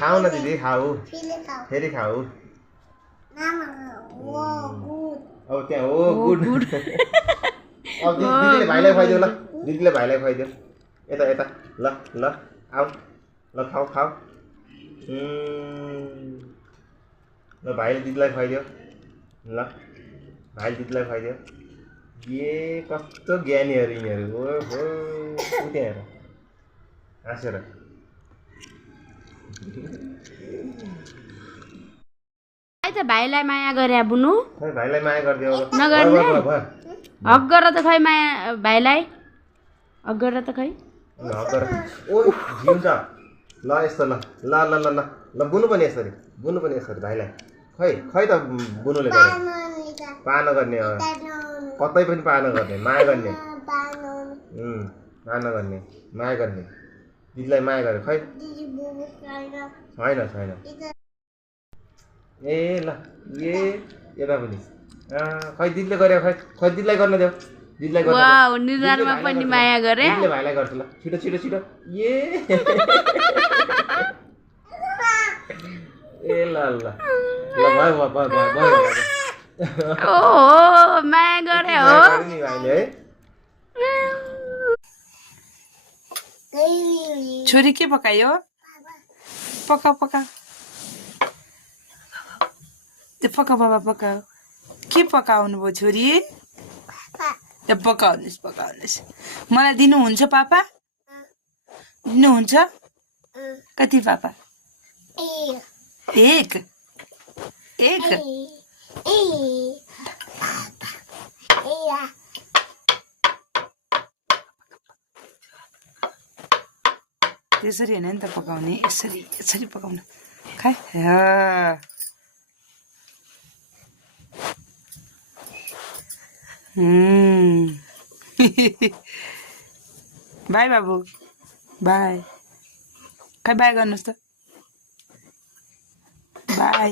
खाऊ न दिदी खाऊ फेरि खाऊ अब त्यहाँ हो गुड अब दिदीले भाइलाई खुवाइदियो ल दिदीले भाइलाई खुवाइदियो यता यता ल ल आऊ ल खाऊ खाऊ ल भाइले दिदीलाई खुवाइदियो ल भाइले दिदीलाई खुवाइदियो ए कस्तो ज्ञानीहरू यिनीहरू ओहो उठ्या हेर हाँसेर भाइलाई माया गरे बुनु खै भाइलाई माया गरिदियो नगर्ने हक गर त खै माया भाइलाई हक गर त खै हक गर ओ जिउँछ ल यस्तो ल ल ल ल ल ल बुनु पनि यसरी भाइलाई खै खै त बुनुले गरे पान गर्ने कतै पनि पान गर्ने माया गर्ने पान गर्ने माया गर्ने दिदीलाई माया गरे खै छैन ए ल ए यता पनि खै दिदीले गरे खै दिदीलाई गर्न देऊ दिदीलाई गर्न वाउ निधारमा पनि माया गरे दिदीले भाइलाई गर्छ ल छिटो ए ए ल ल ल भयो ओ माया गरे हो नि भाइले है छोरी के पकायो पका बाबा पकाऊ के पकाउनु भयो छोरी पकाउनुहोस् मलाई दिनुहुन्छ पापा दिनुहुन्छ कति पापा एक त्यसरी होइन नि त पकाउने यसरी पकाउनु खाए बाई बाबु बाई खै बाई गर्नुहोस् त बाई